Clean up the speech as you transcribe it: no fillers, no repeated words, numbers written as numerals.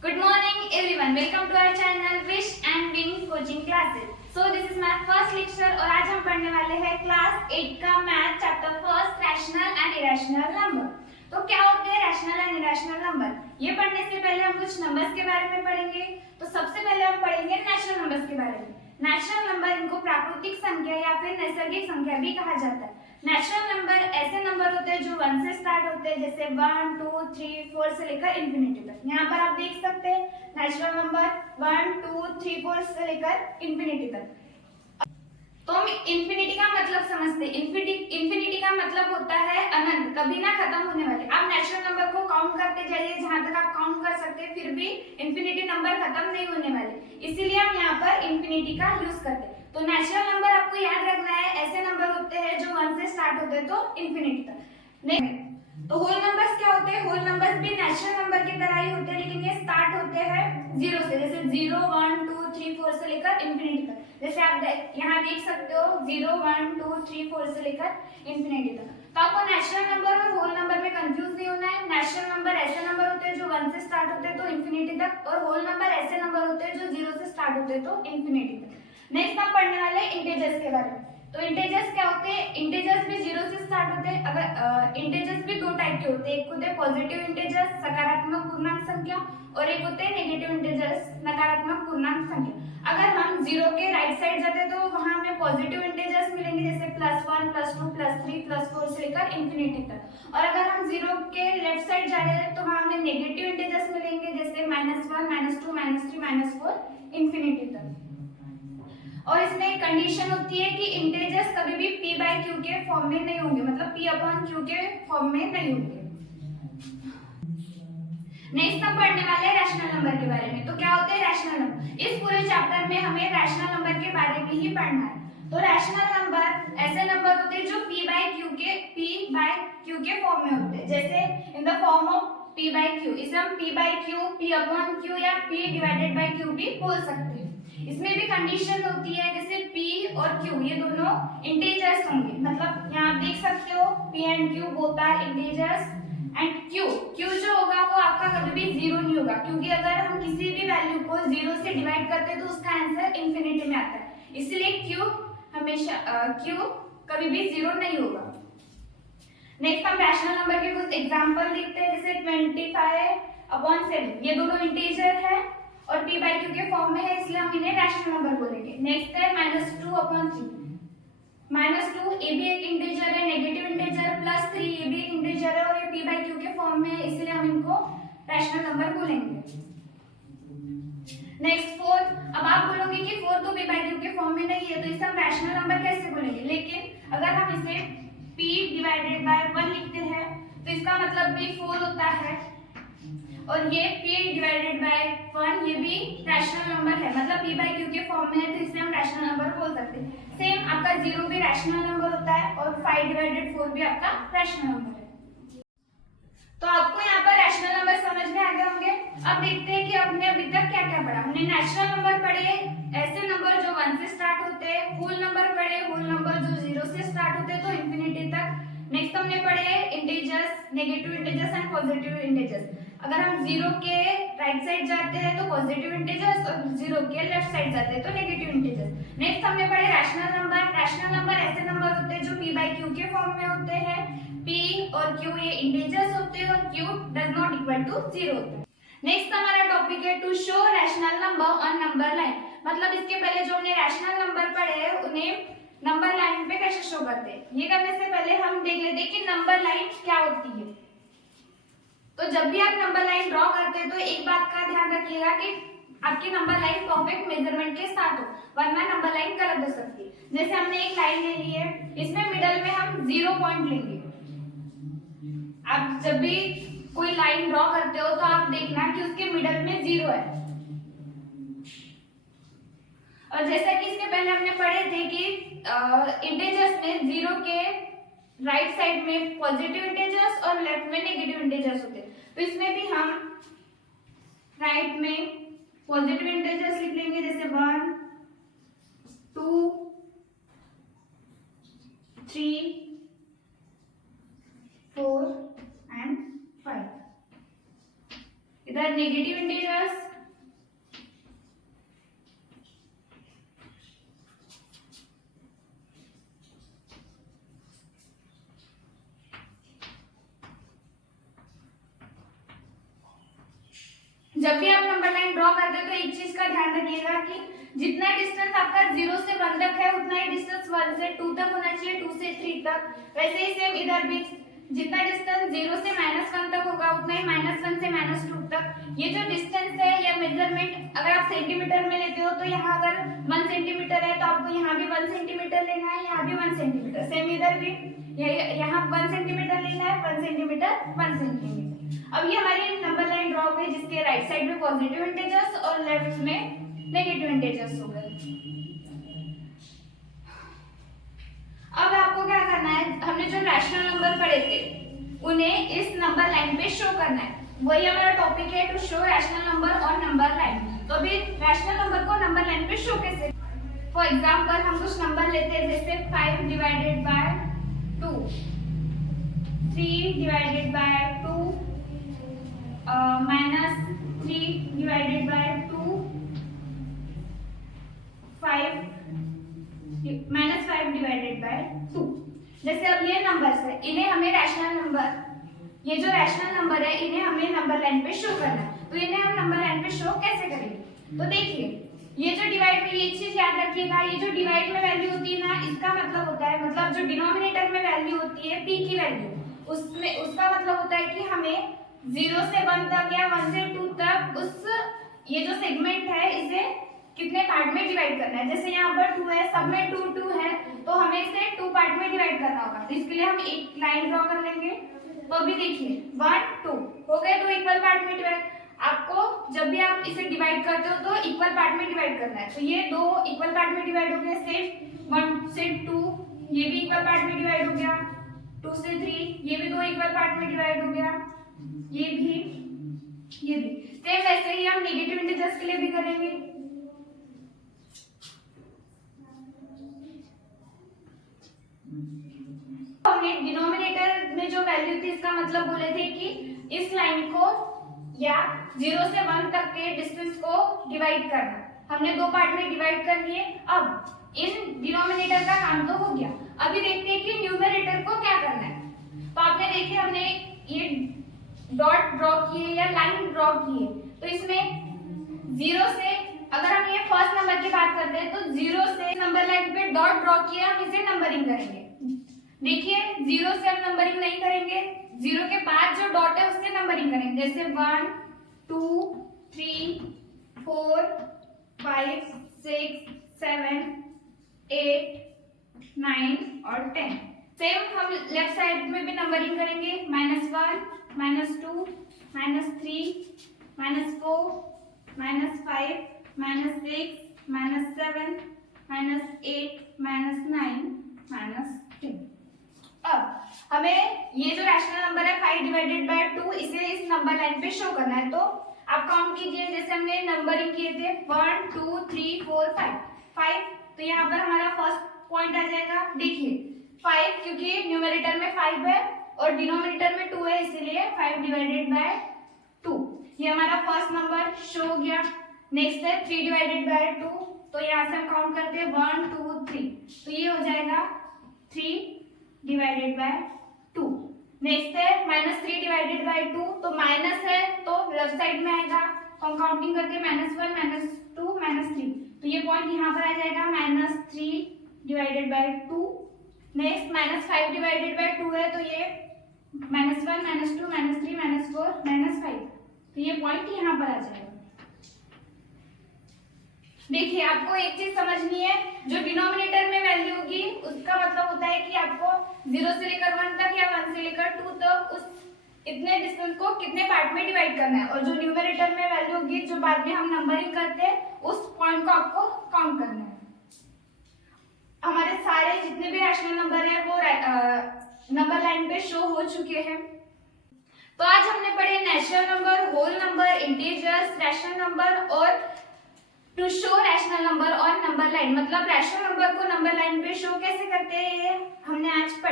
Good morning everyone. Welcome to our channel Wish and Win Coaching Classes. So this is my first lecture और आज हम पढ़ने वाले हैं क्लास 8 का math chapter first rational and irrational number. तो क्या होते हैं रैशनल एंड इरेशनल नंबर? ये पढ़ने से पहले हम कुछ नंबर्स के बारे में पढ़ेंगे। तो सबसे पहले हम पढ़ेंगे नेचुरल नंबर्स के बारे में। नेचुरल नंबर इनको प्राकृतिक संख्या या फिर नैसर्गिक संख्या भी कहा जाता है। नेचुरल नंबर ऐसे नंबर होते हैं जो 1 से स्टार्ट होते हैं, जैसे 1, 2, 3, 4 से लेकर इंफिनिटी तक। यहाँ पर आप देख सकते हैं नेचुरल नंबर 1, 2, 3, 4 से लेकर इंफिनिटी तक। तो हम इंफिनिटी का मतलब समझते हैं। इंफिनिटी का मतलब होता है अनंत, कभी ना खत्म होने वाले। आप नेचुरल नंबर को काउंट करते जाइए, जहां तक आप काउंट कर सकते हैं, फिर भी इंफिनिटी नंबर खत्म नहीं होने वाले। इसीलिए हम यहाँ पर इंफिनिटी का यूज करते हैं। तो नेचुरल नंबर आपको याद रखना है, ऐसे नंबर होते हैं जो 1 से स्टार्ट होते हैं तो इंफिनिटी तक। तो होल नंबर्स क्या होते हैं? होल नंबर्स भी नेचुरल नंबर की तरह ही होते हैं, लेकिन ये स्टार्ट होते हैं 0 से, जैसे 0, 1, 2, 3, 4 से लेकर इंफिनिटी तक। जैसे आप यहाँ देख सकते हो 0, 1, 2, 3, 4 से लेकर इंफिनिटी तक। तो आपको नेचुरल नंबर और होल नंबर में कंफ्यूज नहीं होना है। नेचुरल नंबर ऐसे नंबर होते हैं जो 1 से स्टार्ट होते हैं तो इंफिनिटी तक, और होल नंबर ऐसे नंबर होते हैं जो 0 से स्टार्ट होते हैं तो इंफिनिटी तक। नेक्स्ट हम पढ़ने वाले हैं इंटीजर्स के बारे में। तो इंटीजर्स क्या होते हैं? इंटीजर्स भी 0 से स्टार्ट होते हैं। अगर इंटीजर्स भी दो टाइप के होते हैं, एक होते हैं पॉजिटिव इंटीजर्स सकारात्मक पूर्णांक संख्या, और एक होते हैं नेगेटिव इंटीजर्स नकारात्मक पूर्णांक संख्या। अगर हम 0 के राइट साइड जाते हैं तो वहां हमें पॉजिटिव इंटीजर्स मिलेंगे, जैसे +1, +2, +3, +4 से लेकर इंफिनिटी तक। और अगर हम 0 के लेफ्ट साइड जा रहे हैं तो वहां हमें नेगेटिव इंटीजर्स मिलेंगे, जैसे -1, -2, -3, -4 इंफिनिटी तक। और इसमें एक कंडीशन होती है कि इंटीजर्स कभी भी p/q के फॉर्म में नहीं होंगे, मतलब p/q के फॉर्म में नहीं होंगे। नेक्स्ट हम पढ़ने वाले हैं रैशनल नंबर के बारे में। तो क्या होते हैं रैशनल नंबर? इस पूरे चैप्टर में हमें रैशनल नंबर के बारे में ही पढ़ना है। तो रैशनल नंबर ऐसे नंबर होते हैं जो p/q के फॉर्म में होते हैं, जैसे in the form of p/q। इसे हम p/q, p/q या p/q भी बोल सकते हैं। इसमें भी कंडीशन होती है, जैसे p और q ये दोनों इंटीजर्स होंगे। मतलब यहाँ आप देख सकते हो p and q both are integers, and q जो होगा वो आपका कभी भी 0 नहीं होगा, क्योंकि अगर हम किसी भी वैल्यू को 0 से डिवाइड करते हैं तो उसका आंसर इंफिनिटी में आता है। इसलिए q कभी भी 0 नहीं होगा। नेक्स्ट हम रैशनल नंबर के कुछ एग्जांपल देखते हैं, जैसे 25/7 ये दोनों इंटीजर है और p/q के फॉर्म में है, इसलिए हम इन्हें रैशनल नंबर बोलेंगे। नेक्स्ट है -2/3। -2 ये भी एक इंटीजर है, नेगेटिव इंटीजर, +3 ये भी एक इंटीजर है और ये p/q के फॉर्म में है, इसलिए हम इनको रैशनल नंबर बोलेंगे। नेक्स्ट 4। अब आप बोलोगे कि 4 तो p/q के फॉर्म में नहीं है, तो इसे हम रैशनल नंबर कैसे बोलेंगे? लेकिन अगर हम इसे p/1 लिखते हैं तो इसका मतलब भी 4 होता है, और ये p/1 ये भी रैशनल नंबर है, मतलब p/q के फॉर्म में है, तो इसे हम रैशनल नंबर बोल सकते हैं। सेम आपका 0 भी रैशनल नंबर होता है और 5/4 भी आपका रैशनल नंबर है। तो आपको यहाँ पर रैशनल नंबर समझ में आ गए होंगे। अब देखते हैं कि हमने अभी तक क्या क्या पढ़ा। हमने नेचुरल नंबर पढ़े, ऐसे नंबर जो 1 से स्टार्ट होते हैं। होल नंबर पढ़े, होल नंबर जो 0 से स्टार्ट होते हैं तो इंफिनिटी तक। नेक्स्ट हमने पढ़े integers, negative integers and positive integers. अगर हम 0 के राइट साइड जाते हैं तो पॉजिटिव इंटीजर्स, और 0 के लेफ्ट साइड जाते हैं तो नेगेटिव इंटीजर्स। नेक्स्ट हमने पढ़े रैशनल नंबर। रैशनल नंबर ऐसे नंबर होते हैं जो p/q के फॉर्म में होते हैं। p और q ये इंटीजर्स होते हैं और q does not equal to 0 होता है। नेक्स्ट हमारा टॉपिक है to show rational number on number line. मतलब इसके पहले जो हमने रैशनल नंबर पढ़े हैं उन्हें नंबर लाइन पे कैसे शो करते हैं। ये करने से पहले हम देख लेते हैं कि नंबर लाइन क्या होती है। तो जब भी आप नंबर लाइन ड्रॉ करते हैं तो एक बात का ध्यान रखिएगा कि आपकी नंबर लाइन परफेक्ट मेजरमेंट के साथ हो, वरना नंबर लाइन गलत हो सकती है। जैसे हमने एक लाइन ले ली है, इसमें मिडल में हम 0 पॉइंट लेंगे। आप जब भी कोई लाइन ड्रॉ करते हो तो आप देखना कि उसके मिडल में 0 है। और जैसा कि इसके पहले हमने पढ़े थे कि इंटीजर्स में 0 के राइट साइड में पॉजिटिव इंटीजर्स और लेफ्ट में नेगेटिव इंटीजर्स होते हैं, तो इसमें भी हम राइट में पॉजिटिव इंटीजर्स लिख लेंगे, जैसे 1, 2, 3, 4 एंड 5। इधर नेगेटिव इंटीजर इंटीजर्स जब भी आप नंबर लाइन ड्रॉ करते हो तो एक चीज का ध्यान रखिएगा कि जितना डिस्टेंस आपका 0 से 1 तक है उतना ही डिस्टेंस 1 से 2 तक होना चाहिए, 2 से 3 तक। वैसे ही सेम इधर भी जितना डिस्टेंस 0 से -1 तक होगा उतना ही -1 से -2 तक। ये जो डिस्टेंस है या मेजरमेंट अगर आप सेंटीमीटर में लेते हो तो यहाँ अगर 1 सेंटीमीटर है तो आपको यहाँ भी 1 सेंटीमीटर लेना है, यहाँ भी 1 सेंटीमीटर, सेम इधर भी यहाँ 1 सेंटीमीटर लेना है, 1 सेंटीमीटर 1 सेंटीमीटर। अब ये हमारी नंबर लाइन ड्रॉ हुई जिसके राइट साइड में पॉजिटिव इंटीजर्स और लेफ्ट में नेगेटिव इंटीजर्स हो गए। अब आपको क्या करना है, हमने जो रैशनल नंबर पढ़े थे उन्हें इस नंबर लाइन पे शो करना है। वही हमारा टॉपिक है, to show rational number on number line. तो अभी रैशनल नंबर को नंबर लाइन पे शो कैसे, फॉर एग्जांपल हम कुछ नंबर लेते हैं जैसे 5 divided by 2, 3 divided by 2, -3 divided by 2, 5 divided by 2। जैसे अब ये नंबर्स है, इन्हें हमें रैशनल नंबर, ये जो रैशनल नंबर है इन्हें हमें नंबर लाइन पे शो करना है। तो इन्हें हम नंबर लाइन पे शो कैसे करेंगे, तो देखिए ये जो डिवाइड में, ये चीज याद रखिएगा, ये जो डिवाइड में वैल्यू होती है ना, इसका मतलब होता है, मतलब जो डिनोमिनेटर में वैल्यू होती है p की वैल्यू, उसमें उसका मतलब होता है कि हमें 0 से 1 तक या 1 से 2 तक उस ये जो सेगमेंट है इसे कितने पार्ट में डिवाइड करना है। जैसे यहाँ पर 2 है, सब में 2 2 है, तो हमें इसे 2 पार्ट में डिवाइड करना होगा। तो इसके लिए हम एक लाइन ड्रॉ कर लेंगे। तो अभी देखिए 1 2 हो गए, तो इक्वल पार्ट में डिवाइड। आपको जब भी आप इसे डिवाइड करते हो तो इक्वल पार्ट में डिवाइड करना है। तो ये 2 इक्वल पार्ट में डिवाइड हो गए, सेम 1 से 2 ये भी इक्वल पार्ट में डिवाइड हो गया, 2 से 3 ये भी 2 इक्वल पार्ट में डिवाइड हो गया, ये भी सेम। वैसे ही हम नेगेटिव इंटीजर्स के लिए भी करेंगे। हमने डिनोमिनेटर में जो वैल्यू थी इसका मतलब बोले थे कि इस लाइन को या 0 से 1 तक के डिस्टेंस को डिवाइड करना। हमने 2 पार्ट में डिवाइड कर लिए। अब इन डिनोमिनेटर का काम तो हो गया, अभी देखते हैं कि न्यूमरेटर को क्या करना है। तो आपने देखे हमने ये डॉट ड्रॉ किए या लाइन ड्रॉ किए, तो इसमें 0 से, अगर हम ये फर्स्ट नंबर की बात करते हैं तो 0 से नंबर लाइन पे डॉट ड्रॉ किया, हम इसे नंबरिंग करेंगे। देखिए 0 से हम नंबरिंग नहीं करेंगे, 0 के बाद जो डॉट है उससे नंबरिंग करेंगे। जैसे 1 2 3 4 5 6 7 8 9 और 10। सेम हम लेफ्ट साइड में भी नंबरिंग करेंगे, -1 -2 -3 -4 -5 -6 -7 -8 -9 -10। अब हमें ये जो रैशनल नंबर है 5 डिवाइडेड बाय 2, इसे इस नंबर लाइन पे शो करना है। तो आप काउंट कीजिए, जैसे हमने नंबरिंग किए थे 1 2 3 4 5, तो यहाँ पर हमारा फर्स्ट पॉइंट आ जाएगा। देखिए 5 क्योंकि न्यूमरेटर में 5 है और डिनोमिनेटर में 2 है, इसलिए 5 डिवाइडेड बाय 2, ये हमारा फर्स्ट नंबर शो हो गया। नेक्स्ट है 3 डिवाइडेड बाय 2, तो यहाँ से हम काउंट करते हैं 1 2 3, तो ये हो जाएगा 3 डिवाइडेड बाय 2। नेक्स्ट है -3 डिवाइडेड बाय 2, तो माइनस है तो लेफ्ट साइड में आएगा, तो हम काउंटिंग करते हैं -1 -2 -3, तो ये पॉइंट यहाँ पर आ जाएगा -3 divided by 2। Next -5 divided by 2 है, तो ये -1 -2 -3 -4 -5, तो ये पॉइंट यहाँ पर आ जाएगा। देखिए आपको एक चीज समझनी है, जो डिनोमिनेटर में वैल्यू होगी उसका मतलब होता है कि आपको 0 से लेकर 1 तक या 1 से लेकर 2 तक उस इतने डिस्टेंस को कितने पार्ट में डिवाइड करना है, और जो न्यूमरेटर में वैल्यू होगी जो बाद में हम नंबरिंग करते हैं उस पॉइंट को आपको काउंट करना है। हमारे सारे जितने भी रैशनल नंबर है वो नंबर लाइन पे शो हो चुके हैं। तो आज हमने पढ़े natural number, whole number, integers, rational number और to show rational number on number line, मतलब रैशनल नंबर को नंबर लाइन पे शो कैसे करते हैं हमने आज पढ़ा।